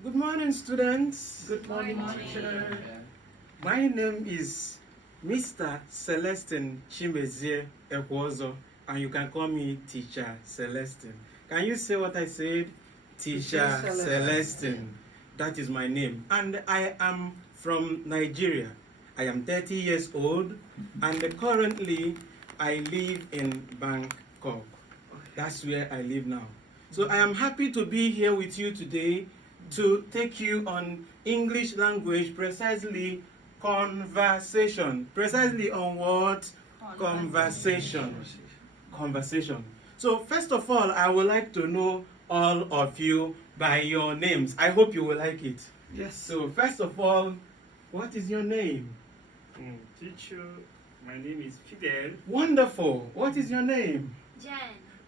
Good morning, students. Good morning, teacher. My name is Mr. Celestine Chimezie Ekwozo, and you can call me Teacher Celestine. Can you say what I said? Teacher Celestine. That is my name. And I am from Nigeria. I am 30 years old, and currently I live in Bangkok. That's where I live now. So I am happy to be here with you today to take you on English language, precisely conversation. Precisely on what? Conversation. Conversation. So first of all, I would like to know all of you by your names. I hope you will like it. Yes. So first of all, what is your name? Teacher, my name is Fidel. Wonderful. What is your name? Jen.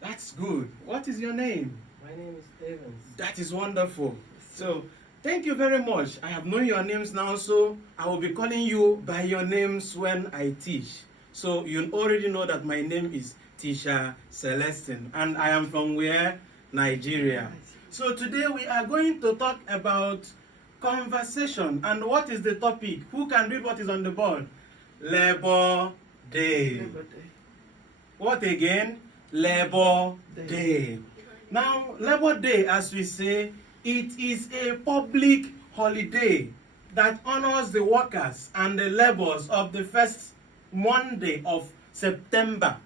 That's good. What is your name? My name is Evans. That is wonderful. So, thank you very much. I have known your names now, so I will be calling you by your names when I teach. So, you already know that my name is Teacher Celestine, and I am from where? Nigeria. So, today we are going to talk about conversation. And what is the topic? Who can read what is on the board? Labor Day. What again? Labor Day. Now, Labor Day, as we say, it is a public holiday that honors the workers and the laborers of the first Monday of September.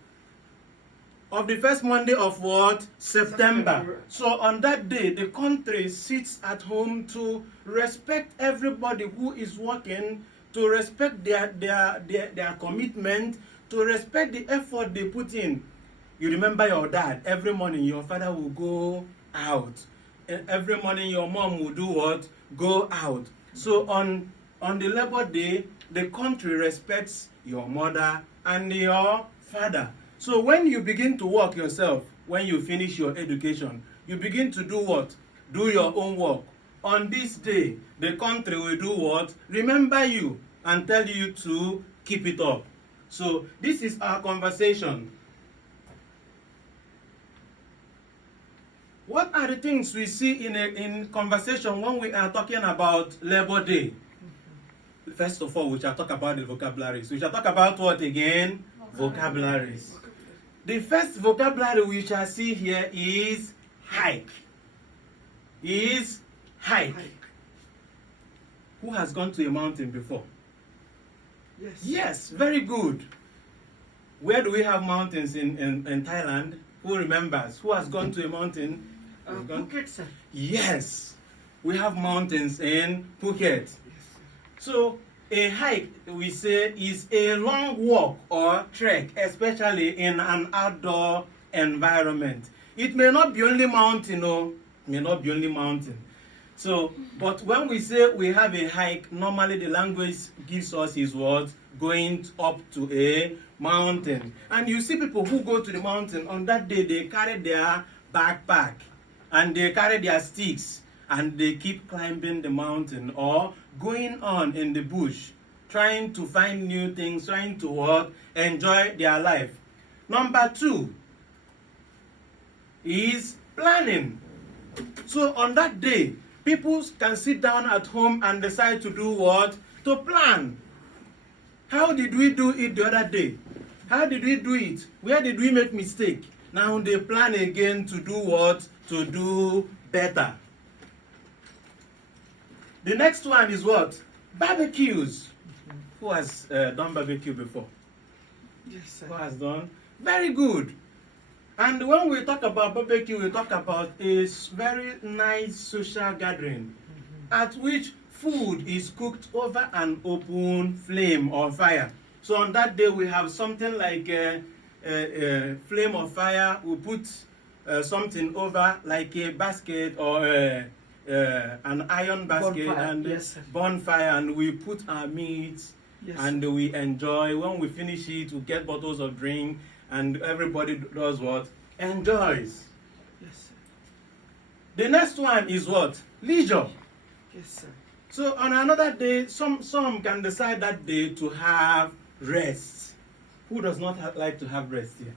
Of the first Monday of what? September. So on that day, the country sits at home to respect everybody who is working, to respect their commitment, to respect the effort they put in. You remember your dad, every morning your father will go out. Every morning your mom will do what? Go out. So on the Labor Day, the country respects your mother and your father. So when you begin to work yourself, when you finish your education, you begin to do what? Do your own work. On this day, the country will do what? Remember you and tell you to keep it up. So this is our conversation. What are the things we see in conversation when we are talking about Labor Day? First of all, we shall talk about the vocabularies. We shall talk about what again? Vocabularies. The first vocabulary we shall see here is hike. Is hike. Who has gone to a mountain before? Yes. Yes, very good. Where do we have mountains in Thailand? Who remembers? Who has gone to a mountain? Phuket, sir. Yes, we have mountains in Phuket. So a hike, we say, is a long walk or trek, especially in an outdoor environment. It may not be only mountain, or may not be only mountain. So, but when we say we have a hike, normally the language gives us is what? Going up to a mountain. And you see people who go to the mountain, on that day they carry their backpack and they carry their sticks and they keep climbing the mountain or going on in the bush, trying to find new things, trying to work, enjoy their life. Number 2 is planning. So on that day, people can sit down at home and decide to do what? To plan. How did we do it the other day? How did we do it? Where did we make mistake? Now they plan again to do what? To do better. The next one is what? Barbecues. Who has done barbecue before? Yes, sir. Who has done? Very good. And when we talk about barbecue, we talk about a very nice social gathering at which food is cooked over an open flame or fire. So on that day, we have something like a flame of fire. We put something over like a basket or an iron basket Bonfire, and yes. bonfire, and we put our meats. Yes. And we enjoy. When we finish it, we get bottles of drink, and everybody does what? Enjoys. Yes, sir. The next one is what? Leisure. Yes, sir. So on another day, some can decide that day to have rest. Who does not like to have rest here?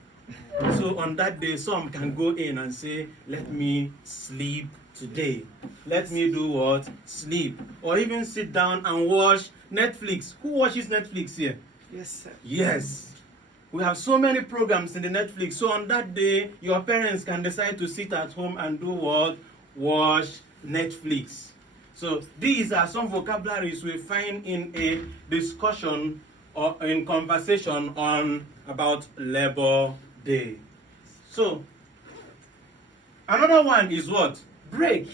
So on that day, some can go in and say, let me sleep today. Let me do what? Sleep. Or even sit down and watch Netflix. Who watches Netflix here? Yes, sir. Yes. We have so many programs in the Netflix. So on that day, your parents can decide to sit at home and do what? Watch Netflix. So these are some vocabularies we find in a discussion or in conversation on about Labor Day. So another one is what? Break.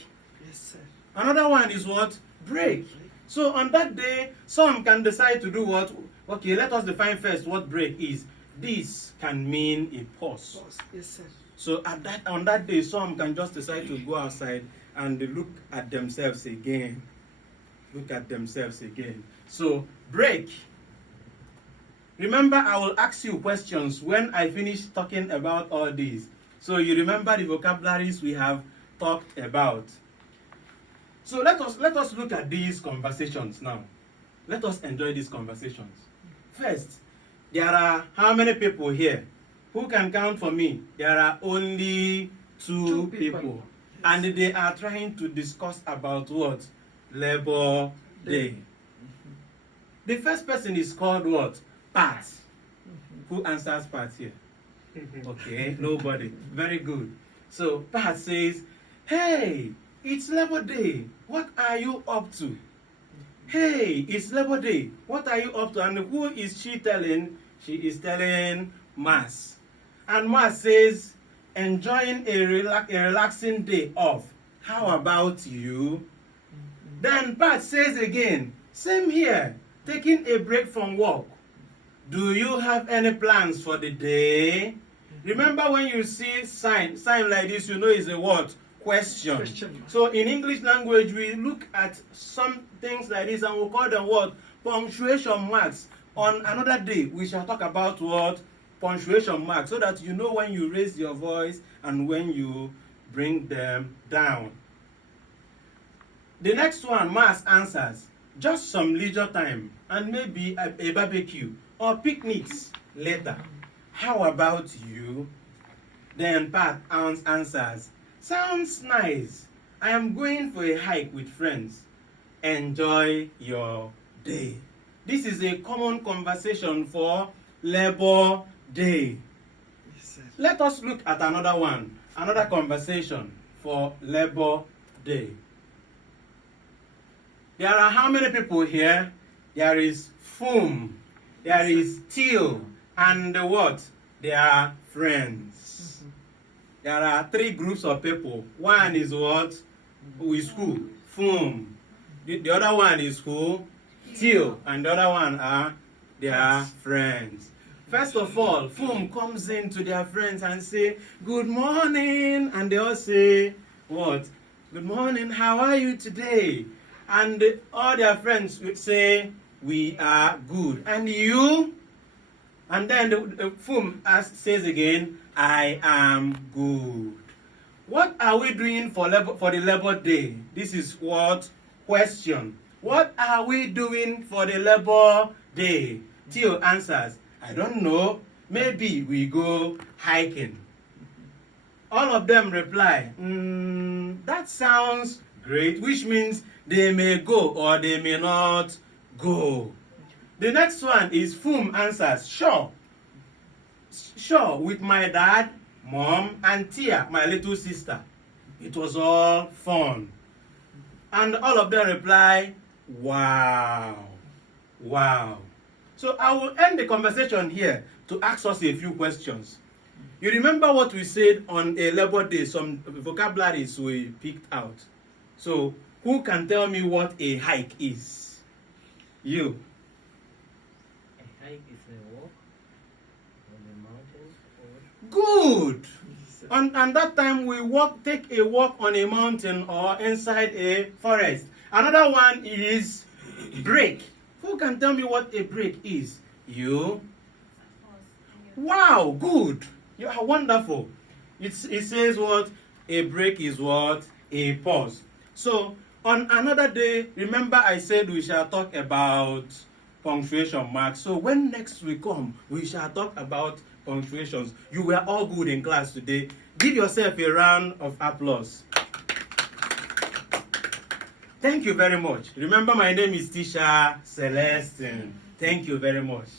Yes, sir. Another one is what? Break. So on that day, some can decide to do what? Okay, let us define first what break is. This can mean a pause. Boss. Yes, sir. So on that day, some can just decide to go outside and look at themselves again. Look at themselves again. So break. Remember, I will ask you questions when I finish talking about all these. So you remember the vocabularies we have talked about. So let us look at these conversations now. Let us enjoy these conversations. First, there are how many people here? Who can count for me? There are only two people. Yes. And they are trying to discuss about what? Labor Day. The first person is called what? Pat. Who answers Pat here? Okay, nobody. Very good. So Pat says, hey, it's Labor Day. What are you up to? Hey, it's Labor Day. What are you up to? And who is she telling? She is telling Mas. And Mas says, enjoying a relaxing day off. How about you? Then Pat says again, same here, taking a break from work. Do you have any plans for the day? Remember when you see sign like this, you know it's a what? Question. Question mark. So in English language, we look at some things like this and we call them what? Punctuation marks. On another day, we shall talk about what? Punctuation marks, so that you know when you raise your voice and when you bring them down. The next one, Mas answers, just some leisure time and maybe a barbecue or picnics later. How about you? Then Pat answers, sounds nice. I am going for a hike with friends. Enjoy your day. This is a common conversation for Labor Day. Yes, sir. Let us look at another one, another conversation for Labor Day. There are how many people here? There is Fum, there is Till, and the what? They are friends. There are three groups of people. One is what? Who is who? Fum. The other one is who? Till. And the other one are their friends. First of all, Fum comes in to their friends and say, good morning. And they all say, what? Good morning, how are you today? And all their friends would say, we are good. And you? And then the Fum says again, I am good. What are we doing for the Labor Day? This is what? Question. What are we doing for the Labor Day? Theo answers, I don't know. Maybe we go hiking. All of them reply, that sounds great, which means they may go or they may not go. The next one is Fum answers, sure. Sure, with my dad, mom, and Tia, my little sister. It was all fun. And all of them reply, wow. Wow. So I will end the conversation here to ask us a few questions. You remember what we said on a Labor Day, some vocabularies we picked out. So who can tell me what a hike is? You. A hike is a walk on the mountain or Good. And that time we take a walk on a mountain or inside a forest. Another one is break. Who can tell me what a break is? You? Wow, good. You are wonderful. It says what? A break is what? A pause. So on another day, remember I said we shall talk about punctuation marks. So when next we come, we shall talk about punctuations. You were all good in class today. Give yourself a round of applause. Thank you very much. Remember, my name is Teacher Celestine. Thank you very much.